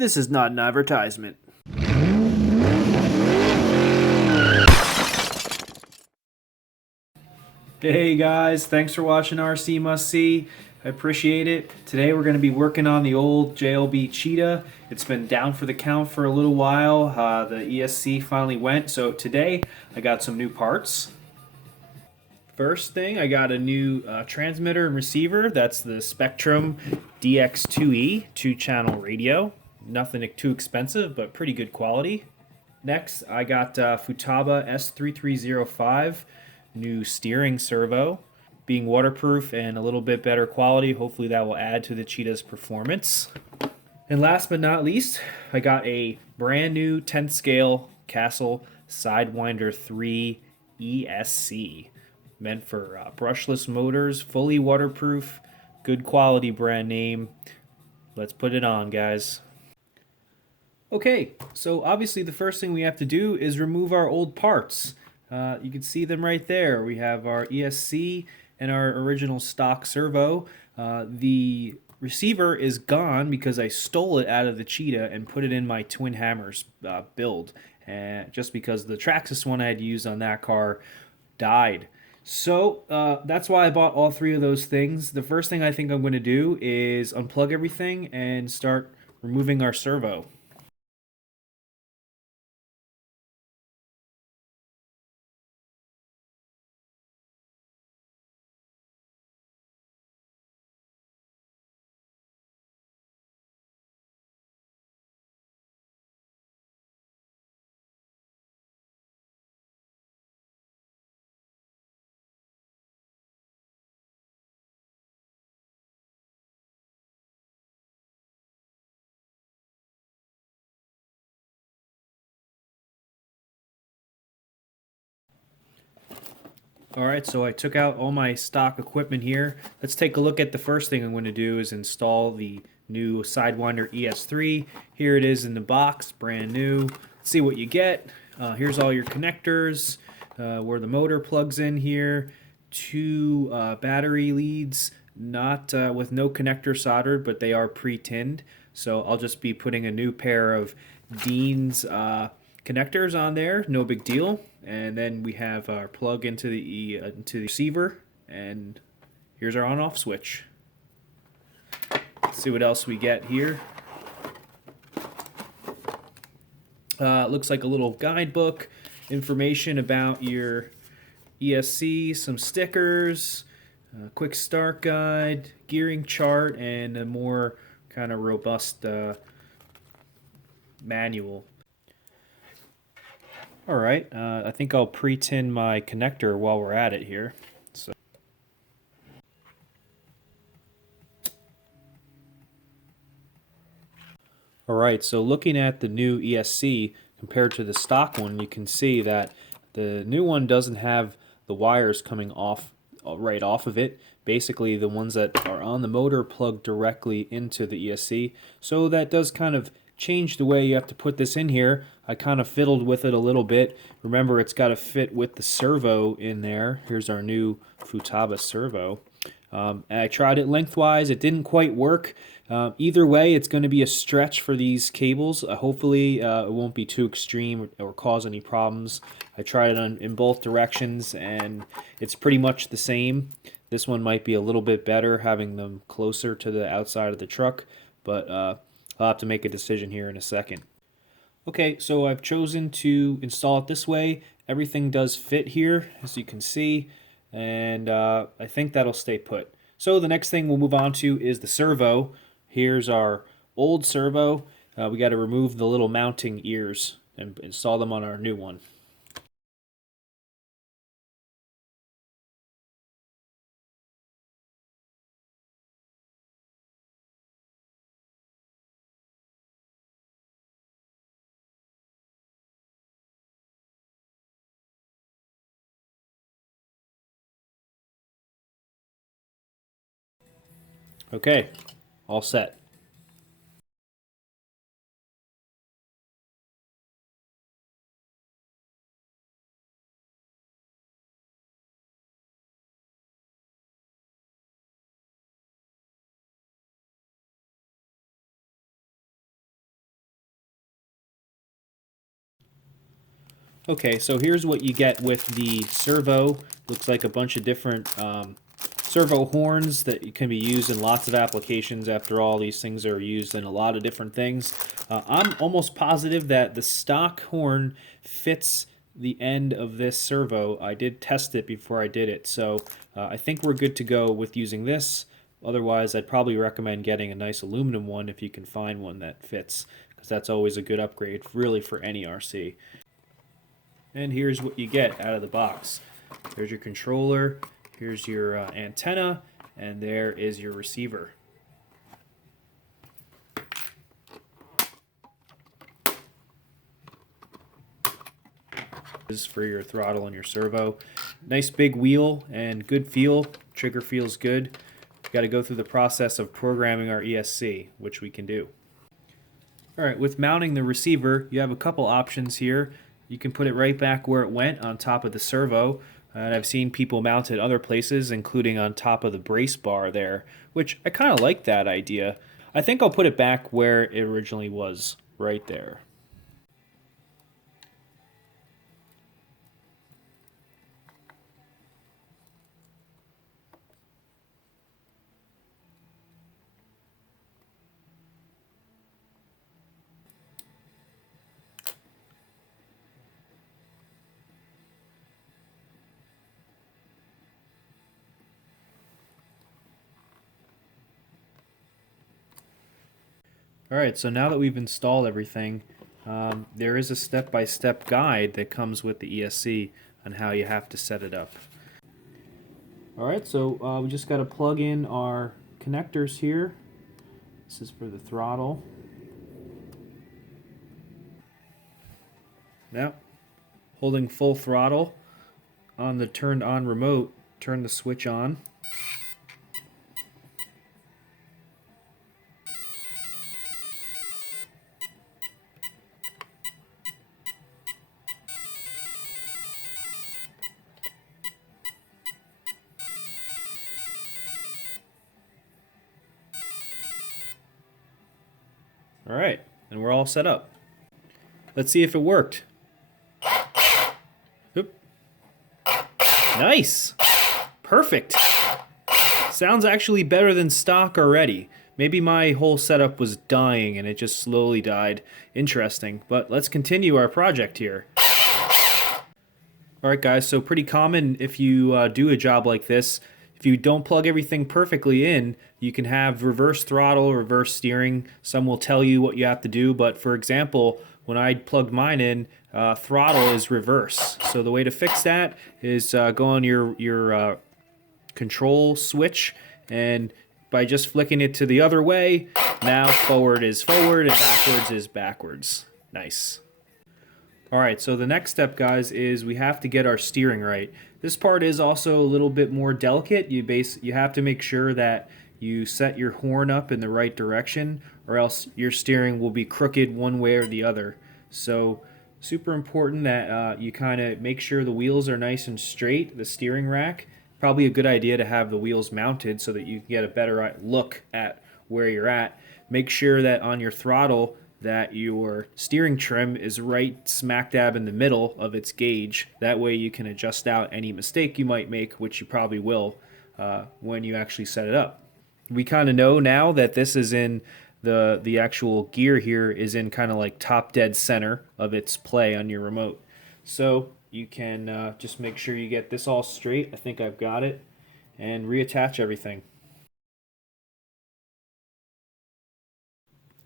This is not an advertisement. Hey guys, thanks for watching RC Mustsee. I appreciate it. Today we're going to be working on the old Jlb Cheetah. It's been down for the count for a little while. The ESC finally went, so today I got some new parts. First thing, I got a new transmitter and receiver. That's the Spectrum DX2E 2-channel radio. Nothing too expensive, but pretty good quality. Next, I got Futaba S3305, new steering servo. Being waterproof and a little bit better quality, hopefully that will add to the Cheetah's performance. And last but not least, I got a brand new 10th scale Castle Sidewinder 3 ESC. Meant for brushless motors, fully waterproof, good quality brand name. Let's put it on, guys. Okay, so obviously the first thing we have to do is remove our old parts. You can see them right there. We have our ESC and our original stock servo. The receiver is gone because I stole it out of the Cheetah and put it in my Twin Hammers build. Just because the Traxxas one I had used on that car died. So that's why I bought all three of those things. The first thing I think I'm going to do is unplug everything and start removing our servo. Alright, so I took out all my stock equipment here. Let's take a look at the first thing I'm going to do is install the new Sidewinder ES3. Here it is in the box, brand new. Let's see what you get. Here's all your connectors, where the motor plugs in here. Two battery leads, not with no connector soldered, but they are pre-tinned. So I'll just be putting a new pair of Dean's connectors on there, no big deal. And then we have our plug into the receiver, and here's our on-off switch. Let's see what else we get here. Looks like a little guidebook, information about your ESC, some stickers, quick start guide, gearing chart, and a more kind of robust manual. Alright, I think I'll pre-tin my connector while we're at it here. So. Alright, so looking at the new ESC compared to the stock one, you can see that the new one doesn't have the wires coming off right off of it. Basically, the ones that are on the motor plug directly into the ESC. So that does kind of change the way you have to put this in here. I kind of fiddled with it a little bit. Remember, it's got to fit with the servo in there. Here's our new Futaba servo. And I tried it lengthwise. It didn't quite work. Either way, it's going to be a stretch for these cables. Hopefully, it won't be too extreme or cause any problems. I tried it in both directions, and it's pretty much the same. This one might be a little bit better, having them closer to the outside of the truck, but I'll have to make a decision here in a second. Okay, so I've chosen to install it this way. Everything does fit here, as you can see, and I think that'll stay put. So the next thing we'll move on to is the servo. Here's our old servo. We got to remove the little mounting ears and install them on our new one. Okay, all set. Okay, so here's what you get with the servo. Looks like a bunch of different servo horns that can be used in lots of applications. After all, these things are used in a lot of different things. I'm almost positive that the stock horn fits the end of this servo. I did test it before I did it, so I think we're good to go with using this. Otherwise, I'd probably recommend getting a nice aluminum one if you can find one that fits, because that's always a good upgrade, really, for any RC. And here's what you get out of the box. There's your controller, here's your antenna, and there is your receiver. This is for your throttle and your servo. Nice big wheel and good feel. Trigger feels good. We've got to go through the process of programming our ESC, which we can do. Alright, with mounting the receiver, you have a couple options here. You can put it right back where it went, on top of the servo. And I've seen people mount it other places, including on top of the brace bar there, which I kind of like that idea. I think I'll put it back where it originally was, right there. Alright, so now that we've installed everything, there is a step-by-step guide that comes with the ESC on how you have to set it up. Alright, so we just got to plug in our connectors here. This is for the throttle. Now, holding full throttle on the turned on remote, turn the switch on. Alright, and we're all set up. Let's see if it worked. Oop. Nice! Perfect! Sounds actually better than stock already. Maybe my whole setup was dying and it just slowly died. Interesting, but let's continue our project here. Alright guys, so pretty common if you do a job like this. If you don't plug everything perfectly in, you can have reverse throttle, reverse steering. Some will tell you what you have to do, but for example, when I plugged mine in, throttle is reverse. So the way to fix that is go on your control switch, and by just flicking it to the other way, now forward is forward and backwards is backwards. Nice. Alright, so the next step, guys, is we have to get our steering right. This part is also a little bit more delicate. You have to make sure that you set your horn up in the right direction, or else your steering will be crooked one way or the other. So super important that you kind of make sure the wheels are nice and straight, the steering rack. Probably a good idea to have the wheels mounted so that you can get a better look at where you're at. Make sure that on your throttle that your steering trim is right smack dab in the middle of its gauge. That way you can adjust out any mistake you might make, which you probably will when you actually set it up. We kind of know now that this is in the actual gear here is in kind of like top dead center of its play on your remote. So you can just make sure you get this all straight. I think I've got it. And reattach everything.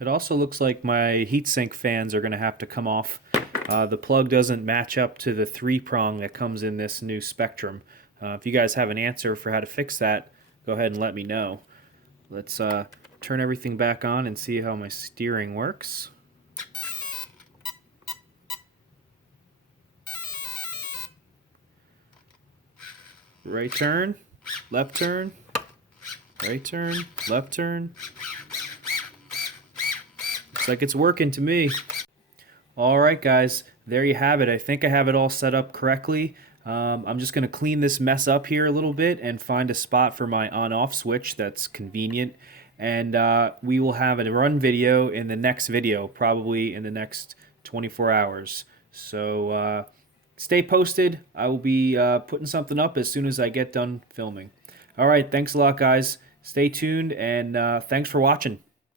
It also looks like my heatsink fans are going to have to come off. The plug doesn't match up to the 3-prong that comes in this new Spectrum. If you guys have an answer for how to fix that, go ahead and let me know. Let's turn everything back on and see how my steering works. Right turn, left turn, right turn, left turn. Looks like it's working to me. Alright guys, there you have it. I think I have it all set up correctly. I'm just going to clean this mess up here a little bit and find a spot for my on-off switch that's convenient. And we will have a run video in the next video, probably in the next 24 hours. So stay posted. I will be putting something up as soon as I get done filming. All right, thanks a lot, guys. Stay tuned, and thanks for watching.